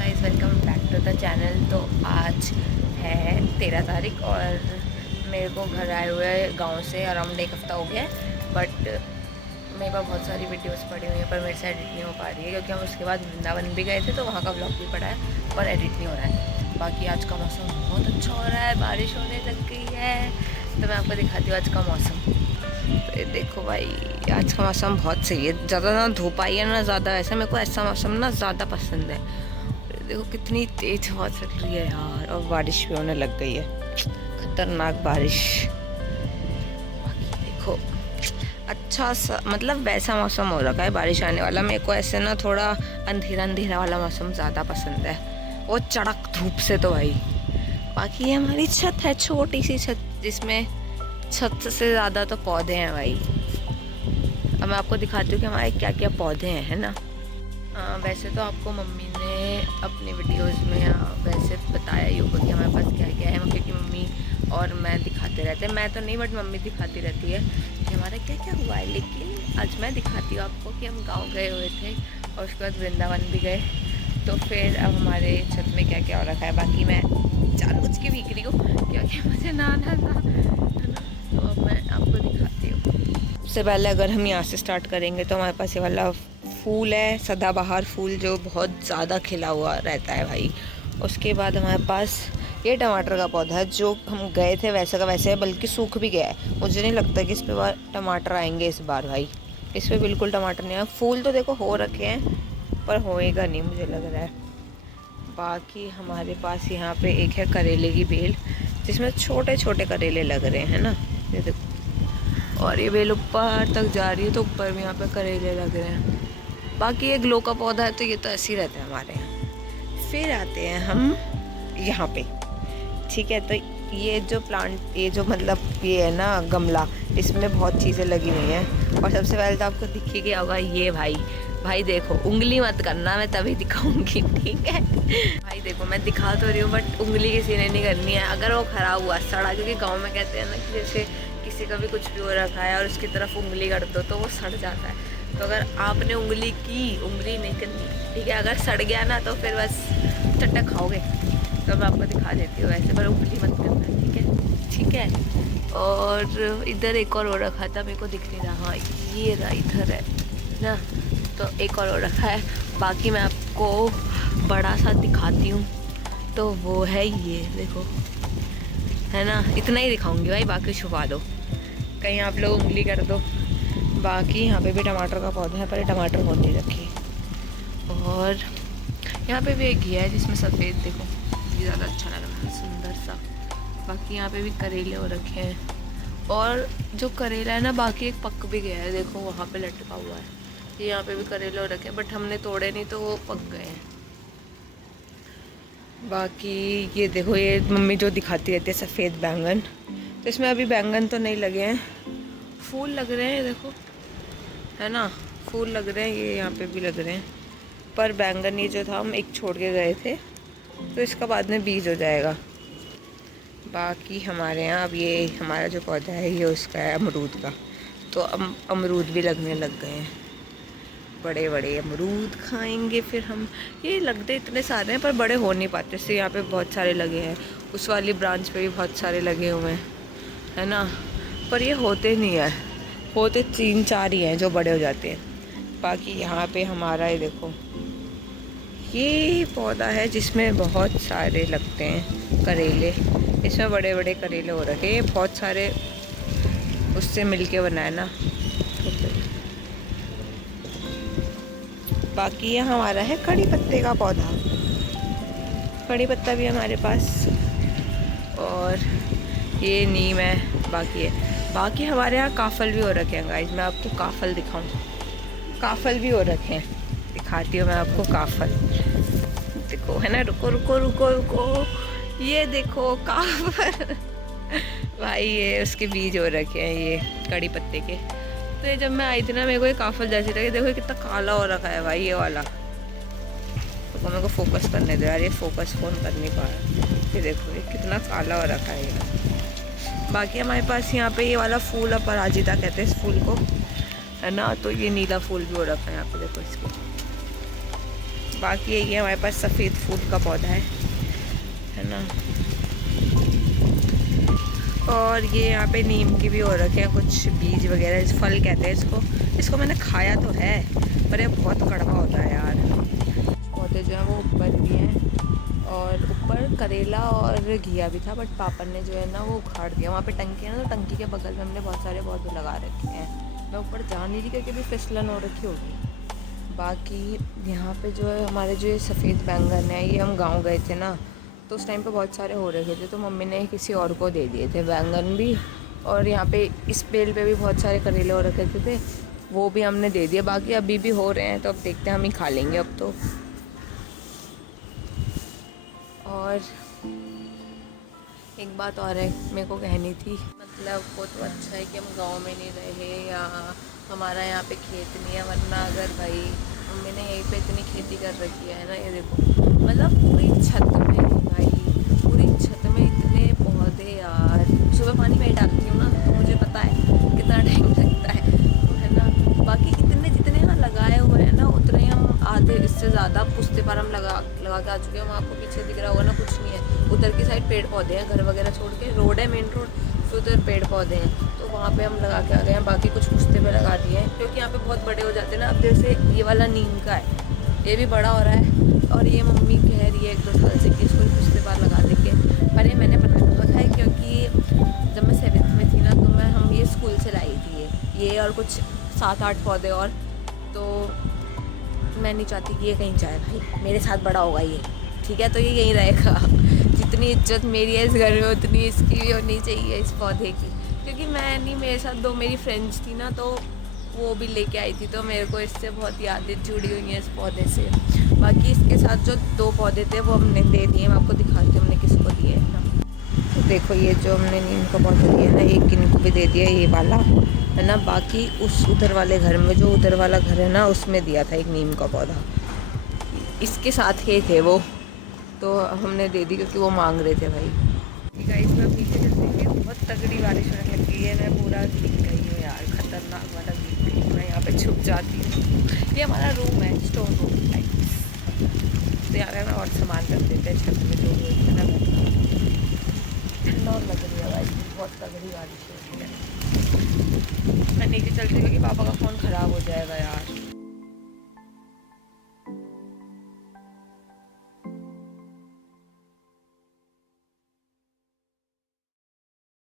Guys, welcome back to the channel. तो आज है 13 तारीख और मेरे को घर आए हुए गांव से अराउंड एक हफ़्ता हो गया है। बट मेरे पास बहुत सारी वीडियोस पड़ी हुई हैं पर मेरे से एडिट नहीं हो पा रही है, क्योंकि हम उसके बाद वृंदावन भी गए थे तो वहाँ का व्लॉग भी पड़ा है पर एडिट नहीं हो रहा है। बाकी आज का मौसम बहुत अच्छा हो रहा है, बारिश होने लग गई है, तो मैं आपको दिखाती हूँ आज का मौसम। तो ये देखो भाई, आज का मौसम बहुत सही है, ज़्यादा ना धूप आई है ना ज़्यादा, ऐसा मेरे को ऐसा मौसम ना ज़्यादा पसंद है। देखो कितनी तेज हवा चल रही है यार, और बारिश भी होने लग गई है, खतरनाक बारिश। बाकी देखो अच्छा सा मतलब वैसा मौसम हो रखा है बारिश आने वाला। मेरे को ऐसे ना थोड़ा अंधेरा अंधेरा वाला मौसम ज़्यादा पसंद है, वो चड़क धूप से तो भाई। बाकी ये हमारी छत है, छोटी सी छत, जिसमें छत से ज़्यादा तो पौधे हैं भाई। अब मैं आपको दिखाती हूँ कि हमारे क्या क्या पौधे हैं, है ना। वैसे तो आपको मम्मी ने अपनी वीडियोस में वैसे बताया ही होगा कि हमारे पास क्या क्या है, क्योंकि मम्मी और मैं दिखाते रहते हैं। मैं तो नहीं, बट मम्मी दिखाती रहती है कि हमारा क्या क्या हुआ है। लेकिन आज मैं दिखाती हूँ आपको कि हम गाँव गए हुए थे और उसके बाद वृंदावन भी गए, तो फिर अब हमारे छत में क्या क्या हो रखा है। बाकी मैं जानबूझ के भीग रही हूँ क्योंकि मुझे नहाना था, है ना। तो अब मैं आपको दिखाती हूँ। सबसे पहले अगर हम यहाँ से स्टार्ट करेंगे तो हमारे पास ये वाला फूल है, सदाबहार फूल, जो बहुत ज़्यादा खिला हुआ रहता है भाई। उसके बाद हमारे पास ये टमाटर का पौधा है, जो हम गए थे वैसे का वैसे है, बल्कि सूख भी गया है। मुझे नहीं लगता कि इस पे बार टमाटर आएंगे इस बार भाई, इस पर बिल्कुल टमाटर नहीं आए। फूल तो देखो हो रखे हैं पर होएगा नहीं मुझे लग रहा है। बाकी हमारे पास यहाँ पे एक है करेले की बेल, जिसमें छोटे छोटे करेले लग रहे हैं ना, ये देखो। और ये बेल ऊपर तक जा रही है, तो ऊपर भी यहाँ पे करेले लग रहे हैं। बाकी ये ग्लो का पौधा है तो ये तो ऐसे ही रहता है हमारे यहाँ। फिर आते हैं हम यहाँ पे, ठीक है। तो ये जो प्लांट, ये जो मतलब ये है ना गमला, इसमें बहुत चीज़ें लगी हुई हैं। और सबसे पहले तो आपको दिख ही गया होगा ये भाई देखो, उंगली मत करना, मैं तभी दिखाऊंगी, ठीक है भाई। देखो मैं दिखा तो रही हूँ बट उंगली किसी ने नहीं करनी है। अगर वो खराब हुआ सड़ा, क्योंकि गाँव में कहते हैं ना कि जैसे किसी का भी कुछ भी हो रखा है और उसकी तरफ उंगली कर दो तो वो सड़ जाता है। तो अगर आपने उंगली की, उंगली नहीं करनी, ठीक है। अगर सड़ गया ना तो फिर बस चट्टा खाओगे। तो मैं आपको दिखा देती हूँ ऐसे, पर उंगली मत करना, ठीक है, ठीक है। और इधर एक और हो रखा था, मेरे को दिख नहीं रहा, हाँ ये रहा, इधर है ना। तो एक और हो रखा है। बाकी मैं आपको बड़ा सा दिखाती हूँ, तो वो है ये देखो, है ना। इतना ही दिखाऊंगी भाई, बाकी छुपा दो, कहीं आप लोग उंगली कर दो। बाकी यहाँ पे भी टमाटर का पौधा है, पर ये टमाटर हो नहीं रखी। और यहाँ पे भी एक घिया है जिसमें सफ़ेद, देखो ये ज़्यादा अच्छा लग रहा है, सुंदर सा। बाकी यहाँ पे भी करेले हो रखे हैं, और जो करेला है ना, बाकी एक पक भी गया है, देखो वहाँ पे लटका हुआ है। ये यहाँ पे भी करेले हो रखे हैं, बट हमने तोड़े नहीं तो वो पक गए हैं। बाकी ये देखो, ये मम्मी जो दिखाती रहती है सफ़ेद बैंगन, तो इसमें अभी बैंगन तो नहीं लगे हैं, फूल लग रहे हैं देखो, है ना, फूल लग रहे हैं। ये यहाँ पे भी लग रहे हैं, पर बैंगन ये जो था हम एक छोड़ के गए थे, तो इसका बाद में बीज हो जाएगा। बाकी हमारे यहाँ अब ये हमारा जो पौधा है ये उसका है अमरूद का, तो अमरूद भी लगने लग गए हैं, बड़े बड़े अमरूद खाएंगे फिर हम। ये लगते इतने सारे हैं पर बड़े हो नहीं पाते, इससे यहाँ पे बहुत सारे लगे हैं, उस वाली ब्रांच पे भी बहुत सारे लगे हुए हैं, है ना। पर ये होते नहीं है, होते 3-4 ही हैं जो बड़े हो जाते हैं। बाकी यहाँ पे हमारा ये देखो, ये पौधा है जिसमें बहुत सारे लगते हैं करेले, इसमें बड़े बड़े करेले हो रखे हैं, बहुत सारे उससे मिलके बना है ना। बाकी ये हमारा है कड़ी पत्ते का पौधा, कड़ी पत्ता भी हमारे पास, और ये नीम है। बाकी हमारे यहाँ काफ़ल भी हो रखे हैं गाइस, मैं आपको काफ़ल दिखाऊं, काफ़ल भी हो रखे हैं, दिखाती हूँ मैं आपको काफ़ल। देखो, है ना, रुको रुको रुको रुको, ये देखो काफ़ल भाई, ये उसके बीज हो रखे हैं ये कड़ी पत्ते के। तो ये जब मैं आई थी ना, मेरे को ये काफ़ल जैसी लगी, देखो ये कितना काला हो रखा है भाई ये वाला। तो मेरे को फोकस करने दो यार, ये फोकस फ़ोन कर नहीं पा रहा। ये देखो ये कितना काला हो रखा है ये। बाकी हमारे पास यहाँ पे ये वाला फूल, अपराजिता कहते हैं इस फूल को, है ना। तो ये नीला फूल भी हो रखा है यहाँ पे, देखो इसके, बाकी यही है, हमारे पास सफ़ेद फूल का पौधा है ना। और ये यहाँ पे नीम की भी हो रखे हैं कुछ बीज वगैरह, फल कहते हैं इसको मैंने खाया तो है, पर ये बहुत कड़वा होता है यार। पौधे जो हैं वो ऊपर भी हैं, और ऊपर करेला और घिया भी था, बट पापा ने जो है ना वो उखाड़ दिया। वहाँ पे टंकी है ना, तो टंकी के बगल में हमने बहुत सारे पौधे लगा रखे हैं। मैं ऊपर जा नहीं रही क्योंकि भी फिसलन हो रखी होगी। बाकी यहाँ पे जो है हमारे जो ये सफ़ेद बैंगन है, ये हम गाँव गए थे ना, तो उस टाइम पे बहुत सारे हो रखे थे, तो मम्मी ने किसी और को दे दिए थे बैंगन भी। और यहाँ पे इस पेड़ पे भी बहुत सारे करेले हो रखे थे, वो भी हमने दे दिए। बाकी अभी भी हो रहे हैं, तो अब देखते हैं, हम ही खा लेंगे अब तो। और एक बात और है मेरे को कहनी थी, मतलब वो तो अच्छा है कि हम गांव में नहीं रहे, या हमारा यहाँ पे खेत नहीं है, वरना अगर भाई मम्मी ने यहीं पे इतनी खेती कर रखी है ना, ये देखो मतलब पूरी छत में भाई, पूरी छत में इतने पौधे यार। सुबह पानी मैं डालती हूँ ना, तो मुझे पता है कितना टाइम लगता है ना। बाकी इतने जितने यहाँ लगाए हुए हैं ना, उतने हम आधे इससे ज़्यादा पुश्ते पर हम लगा के आ चुके हैं। वहाँ आपको पीछे दिख रहा होगा ना, कुछ नहीं है, उधर की साइड पेड़ पौधे हैं, घर वगैरह छोड़ के रोड है, मेन रोड, तो उधर पेड़ पौधे हैं, तो वहाँ पे हम लगा के आ गए हैं। बाकी कुछ पुश्ते पे लगा दिए हैं, क्योंकि यहाँ पे बहुत बड़े हो जाते हैं ना। अब जैसे ये वाला नीम का है, ये भी बड़ा हो रहा है, और ये मम्मी कह रही है 1-2 साल से कि इसको पुश्ते पार लगा देंगे, पर ये मैंने बना रखा है, क्योंकि जब मैं 7th में थी ना, तो हम ये स्कूल से लाई थी ये और कुछ 7-8 पौधे और, तो मैं नहीं चाहती कि ये कहीं जाए भाई, मेरे साथ बड़ा होगा ये, ठीक है, तो ये यहीं रहेगा। जितनी इज्जत मेरी है इस घर में, उतनी इसकी भी होनी चाहिए, इस पौधे की, क्योंकि मैं नहीं, मेरे साथ 2 मेरी फ्रेंड्स थी ना, तो वो भी लेके आई थी, तो मेरे को इससे बहुत यादें जुड़ी हुई हैं इस पौधे से। बाकी इसके साथ जो 2 पौधे थे वो हमने दे दिए, मैं आपको दिखाती हूँ हमने किसको दिए है ना। तो देखो ये जो हमने नीम का पौधा दिया ना, एक इनको भी दे दिया, ये वाला है ना। बाकी उस उधर वाले घर में, जो उधर वाला घर है ना, उसमें दिया था एक नीम का पौधा, इसके साथ ही थे वो, तो हमने दे दी क्योंकि वो मांग रहे थे भाई। ठीक है, इसमें पीछे चलते हैं, बहुत तगड़ी बारिश होने लगी है, मैं पूरा भीग गई हूँ यार, खतरनाक वाला भीग गई हूँ। मैं यहाँ पे छुप जाती हूँ, ये हमारा रूम है, स्टोर रूम टाइप, तो यहाँ पे हमें और सामान रख देते हैं छत में, जो भी है ना। ठंडा और लग रही है भाई, बहुत तगड़ी बारिश हो रही है। मैं नीचे चलती हूँ कि पापा का फ़ोन ख़राब हो जाएगा यार।